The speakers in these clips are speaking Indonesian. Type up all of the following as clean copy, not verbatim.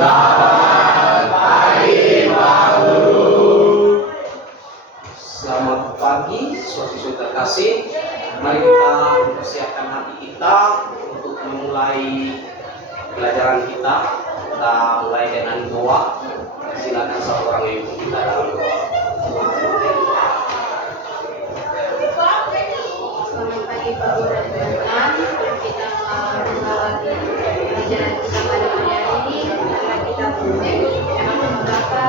Selamat pagi Pak Guru. Selamat pagi siswa-siswi terkasih. Mari kita mempersiapkan hati kita untuk memulai pelajaran kita. Kita mulai dengan doa. Silakan satu orang yang ikut kita dalam doa. Selamat pagi Pak Guru dan teman-teman. Kita mengawali pelajaran kita pada pagi hari ini. Karena kita akan membaca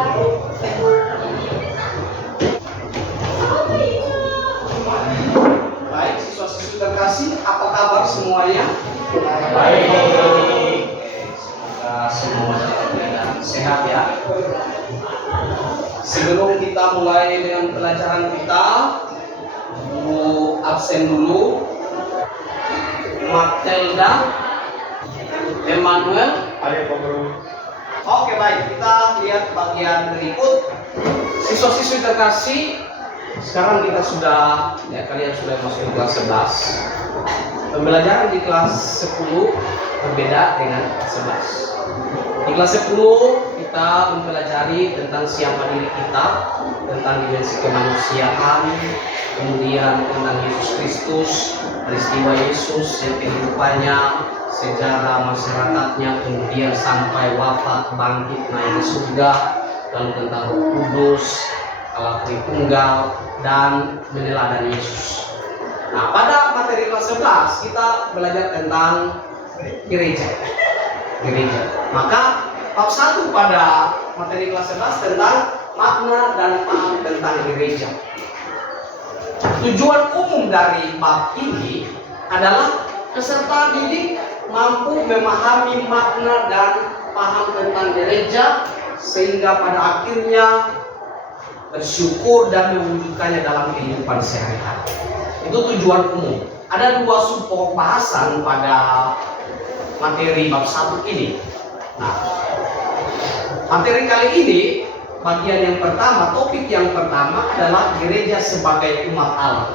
Baik siswa-siswi terkasih, apa kabar semuanya? Baik. Semoga semua dalam keadaan sehat ya. Sebelum kita mulai dengan pelajaran kita, Bu absen dulu. Matilda, Emmanuel. Ayo Pak Guru. Oke baik, kita lihat bagian berikut. Siswa-siswi terkasih, sekarang kita sudah, ya kalian sudah masuk di kelas 11. Pembelajaran di kelas 10 berbeda dengan kelas 11. Di kelas 10 kita mempelajari tentang siapa diri kita, tentang dimensi kemanusiaan, kemudian tentang Yesus Kristus, peristiwa Yesus yang kehidupannya, sejarah masyarakatnya, kemudian sampai wafat, bangkit, naik ke surga, lalu tentang Roh Kudus, Allah Tritunggal, dan meneladani Yesus. Nah, pada materi kelas 11 kita belajar tentang gereja. Maka bab 1 pada materi kelas 11 tentang makna dan paham tentang gereja. Tujuan umum dari bab ini adalah peserta didik mampu memahami makna dan paham tentang gereja sehingga pada akhirnya bersyukur dan mewujudkannya dalam kehidupan sehari-hari. Itu tujuan umum. Ada 2 sub bahasan pada materi bab 1 ini. Nah, materi kali ini bagian yang pertama, topik yang pertama adalah gereja sebagai umat Allah.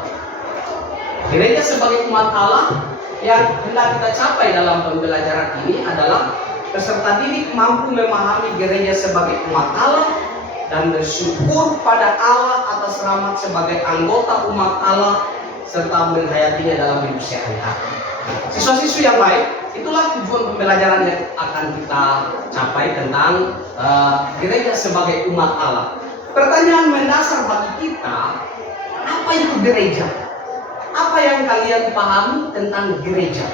Gereja sebagai umat Allah yang hendak kita capai dalam pembelajaran ini adalah peserta didik mampu memahami gereja sebagai umat Allah dan bersyukur pada Allah atas rahmat sebagai anggota umat Allah serta menghayatinya dalam hidup sehari-hari. Siswa-siswi yang baik, itulah tujuan pembelajaran yang akan kita capai tentang gereja sebagai umat Allah. Pertanyaan mendasar bagi kita, apa itu gereja? Apa yang kalian pahami tentang gereja?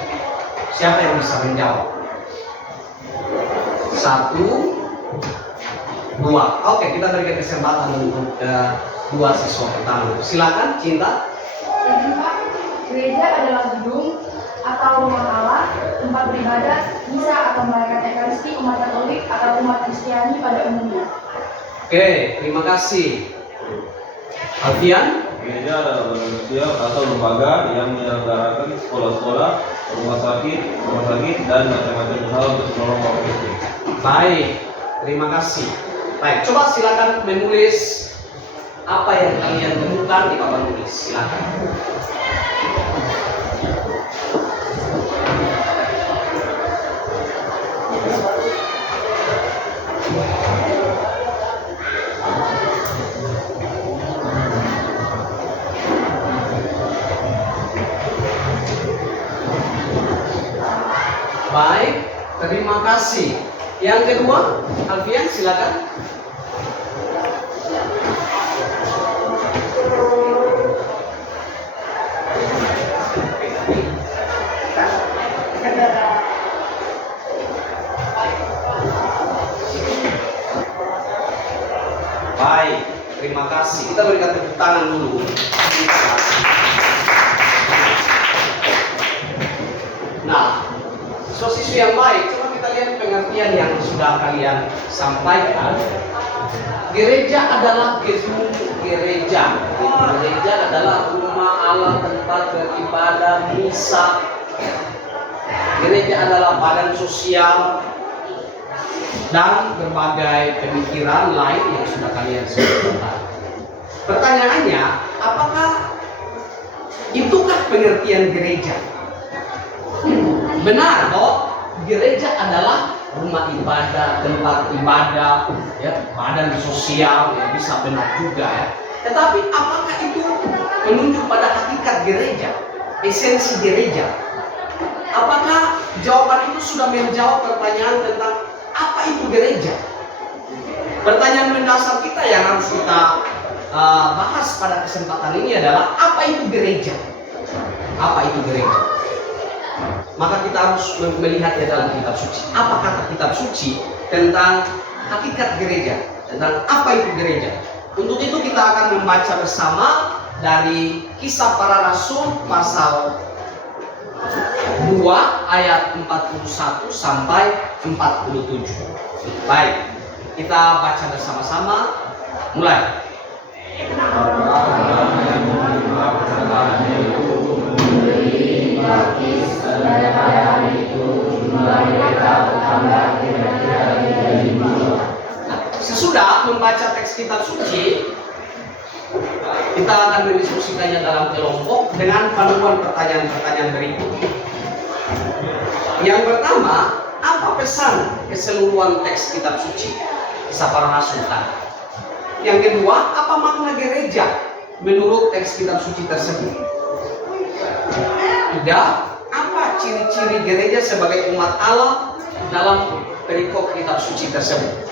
Siapa yang bisa menjawab? 1, 2. Oke, kita berikan kesempatan untuk 2 siswa pertama. Silakan, Cinta. Gereja adalah gedung atau rumah Allah, tempat beribadah, misa atau merayakan Ekaristi umat Katolik atau umat Kristiani pada umumnya. Oke, terima kasih. Alfian? Gereja adalah badan sosial atau lembaga yang menyelenggarakan sekolah-sekolah, rumah sakit, dan macam-macam hal untuk menolong orang miskin. Baik, terima kasih. Baik, coba silakan menulis apa yang kalian temukan di papan tulis. Silakan. Baik, terima kasih. Yang kedua, Alfian silakan. Baik, terima kasih. Kita berikan tepuk tangan dulu. Nah, siswa-siswi yang baik, coba kita lihat pengertian yang sudah kalian sampaikan. Gereja adalah gedung gereja. Gereja adalah rumah Allah, tempat beribadah, misa. Gereja adalah badan sosial dan berbagai pemikiran lain yang sudah kalian sebutkan. Pertanyaannya, apakah itukah pengertian gereja? Benar kok, gereja adalah rumah ibadah, tempat ibadah, ya, badan sosial, ya, bisa benar juga ya. Tetapi apakah itu menunjuk pada hakikat gereja, esensi gereja? Apakah jawaban itu sudah menjawab pertanyaan tentang apa itu gereja? Pertanyaan mendasar kita yang harus kita bahas pada kesempatan ini adalah apa itu gereja? Apa itu gereja? Maka kita harus melihatnya dalam kitab suci. Apa kata kitab suci tentang hakikat gereja? Tentang apa itu gereja? Untuk itu kita akan membaca bersama dari Kisah Para Rasul pasal 2 ayat 41 sampai 47. Baik, kita baca bersama-sama. Mulai. Sesudah membaca teks kitab suci, kita akan mendiskusikannya dalam kelompok dengan panduan pertanyaan-pertanyaan berikut. Yang pertama, apa pesan keseluruhan teks kitab suci Kisah Para Rasul tadi? Yang kedua, apa makna gereja menurut teks kitab suci tersebut? Tiga, apa ciri-ciri gereja sebagai umat Allah dalam perikop kitab suci tersebut?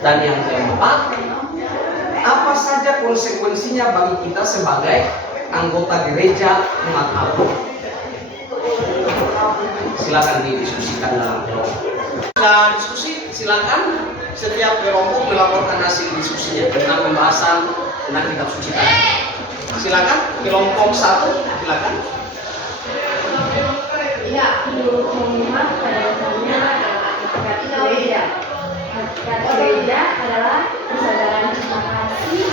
Dan yang keempat, apa saja konsekuensinya bagi kita sebagai anggota gereja umat Allah? Silakan didiskusikan dalam kelompok. Setelah diskusi, silakan setiap kelompok melaporkan hasil diskusinya tentang pembahasan tentang kitab suci tadi. Silakan kelompok 1, silakan. Ya, menurut Muhammad pada dasarnya hakikat gereja. Hakikat gereja adalah kesadaran cinta kasih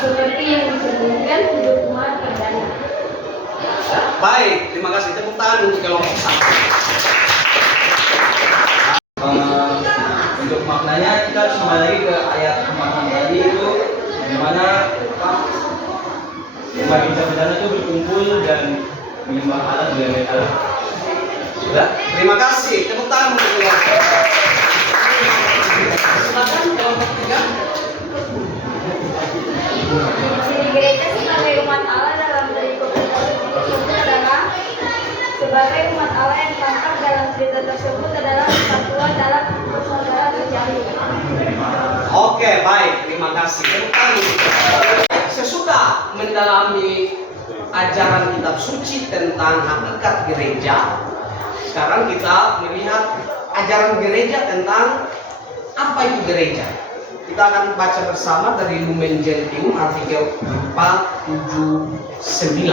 seperti yang dicerminkan hidup umat padanya. Baik, terima kasih. Tepuk tangan untuk kelompok 1. Untuk maknanya kita harus kembali lagi ke ayat pemahaman tadi itu, di mana umat kita itu berkumpul dan menyembah Allah di dalam Allah. Sudah? Terima kasih. Tepuk tangan untuk kelompok. Silakan kelompok 3. Ciri gereja sebagai umat Allah dalam perikop tersebut adalah sebagai umat Allah yang tampak dalam cerita tersebut adalah persatuan dalam persaudaraan terjadi. Oke, baik. Terima kasih. Tepuk tangan untuk kelompok. Sesudah mendalami ajaran kitab suci tentang hakikat gereja, sekarang kita melihat ajaran gereja tentang apa itu gereja. Kita akan baca bersama dari Lumen Gentium artikel 479.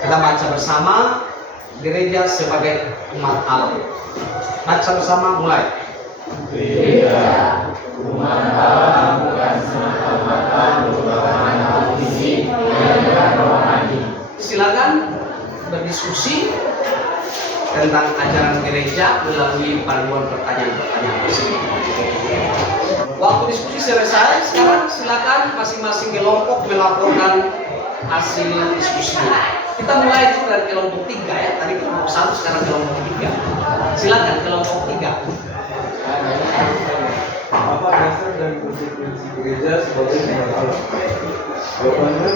Kita baca bersama gereja sebagai umat Allah. Baca bersama, mulai. Gereja, umat Allah bukan semata-mata merupakan fisik dan rohani. Silakan berdiskusi tentang ajaran gereja melalui panduan pertanyaan-pertanyaan tersebut. Waktu diskusi selesai, sekarang silakan masing-masing kelompok melaporkan hasil diskusinya. Kita mulai dulu dari kelompok 3 ya. Tadi kelompok 1, sekarang kelompok 3. Silakan kelompok 3. Apa dasar dan konsekuensi gereja sebagai umat Allah? Jawabannya,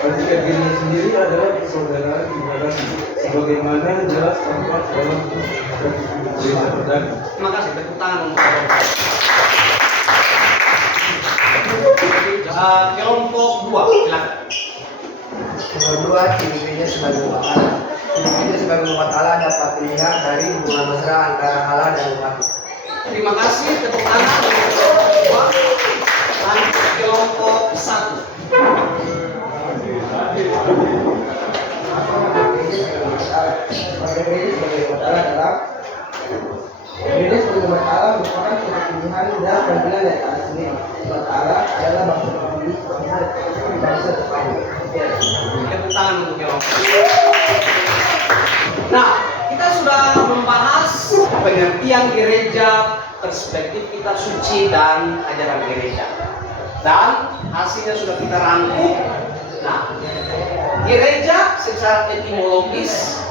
hakikat gereja sendiri adalah persaudaraan cinta kasih, sebagaimana jelas tampak dalam gereja perdana. Terima kasih. Tepuk tangan untuk kelompok 2. Silakan. Nomor 2, ciri gereja sebagai umat Allah. Ciri gereja sebagai umat Allah dapat dilihat dari hubungan mesra antara Allah dan umatnya. Terima kasih. Tepuk tangan untuk kelompok 2. Lanjut kelompok 1. Sebagai gereja sebagai umat Allah adalah gereja sebagai umat Allah merupakan suatu pilihan dan panggilan dari Allah sendiri. Umat Allah adalah bangsa terpilih, bangsa terpilih. Tepuk tangan untuk kelompok. Nah, kita sudah membahas pengertian gereja, perspektif kitab suci dan ajaran gereja. Dan hasilnya sudah kita rangkum. Nah, gereja secara etimologis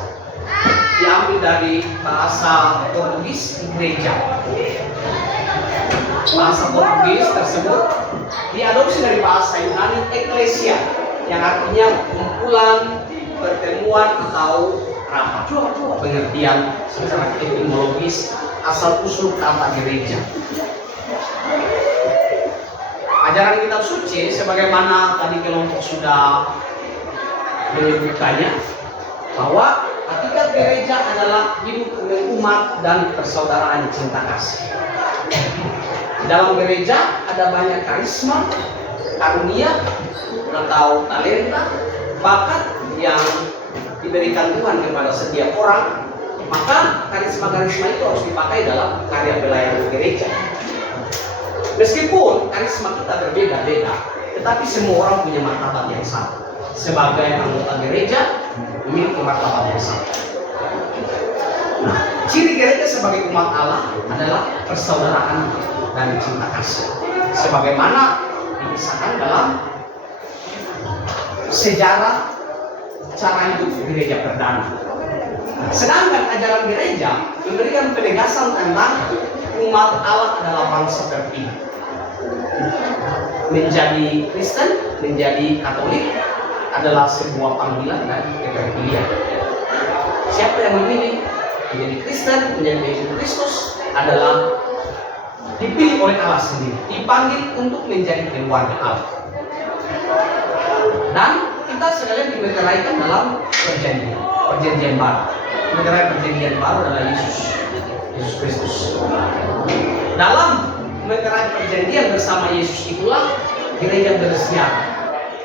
diambil dari bahasa Portugis gereja. Bahasa Portugis tersebut diadopsi dari bahasa Yunani eklesia, yang artinya kumpulan, pertemuan atau rapat. Pengertian secara etimologis asal usul kata gereja. Ajaran kitab suci sebagaimana tadi kelompok sudah menyebutkannya, bahwa hakikat gereja adalah hidup dengan umat dan persaudaraan cinta kasih. Dalam gereja ada banyak karisma, karunia atau talenta, bakat yang diberikan Tuhan kepada setiap orang. Maka karisma-karisma itu harus dipakai dalam karya pelayanan gereja. Meskipun karisma kita berbeda-beda, tetapi semua orang punya martabat yang sama. Sebagai anggota gereja, memiliki martabat yang sama. Nah, ciri gereja sebagai umat Allah adalah persaudaraan dan cinta kasih. Sebagaimana dikisahkan dalam sejarah cara hidup gereja perdana. Sedangkan ajaran gereja memberikan penegasan tentang umat Allah adalah bangsa terpilih. Menjadi Kristen, menjadi Katolik adalah sebuah panggilan dan keterpilihan. Siapa yang memilih menjadi Kristen, menjadi Yesus Kristus adalah dipilih oleh Allah sendiri, dipanggil untuk menjadi keluarga Allah. Dan kita sekalian dimeteraikan dalam perjanjian baru. Meterai perjanjian baru adalah Yesus Kristus. Dalam meterai perjanjian bersama Yesus itulah gereja bersiar.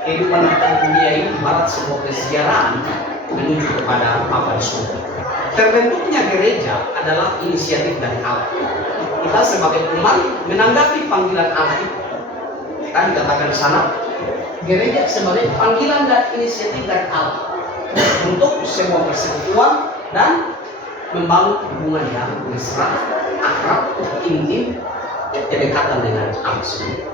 Kehidupan kita di dunia ini ibarat sebuah persiaran menuju kepada Bapa di surga. Terbentuknya gereja adalah inisiatif dari Allah. Kita sebagai umat menanggapi panggilan Allah itu. Kan dikatakan di sana, gereja sebagai panggilan dan inisiatif dari Allah untuk semua persekutuan dan membangun hubungan yang mesra, akrab, intim, kedekatan dengan Allah sendiri.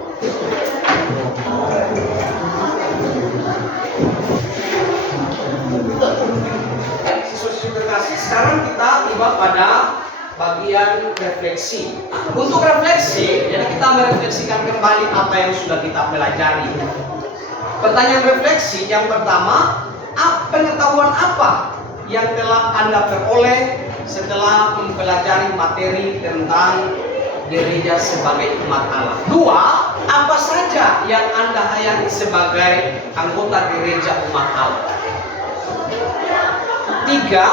Siswa-siswa terkasih, sekarang kita tiba pada bagian refleksi. Untuk refleksi, jadi kita merefleksikan kembali apa yang sudah kita pelajari. Pertanyaan refleksi yang pertama, pengetahuan apa yang telah Anda peroleh setelah mempelajari materi tentang gereja sebagai umat Allah? Dua, apa saja yang Anda hayati sebagai anggota gereja umat Allah? Tiga,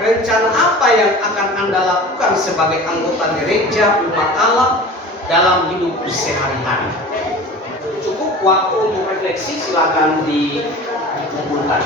rencana apa yang akan Anda lakukan sebagai anggota gereja umat Allah dalam hidup sehari-hari? Cukup waktu untuk refleksi, silakan dikumpulkan.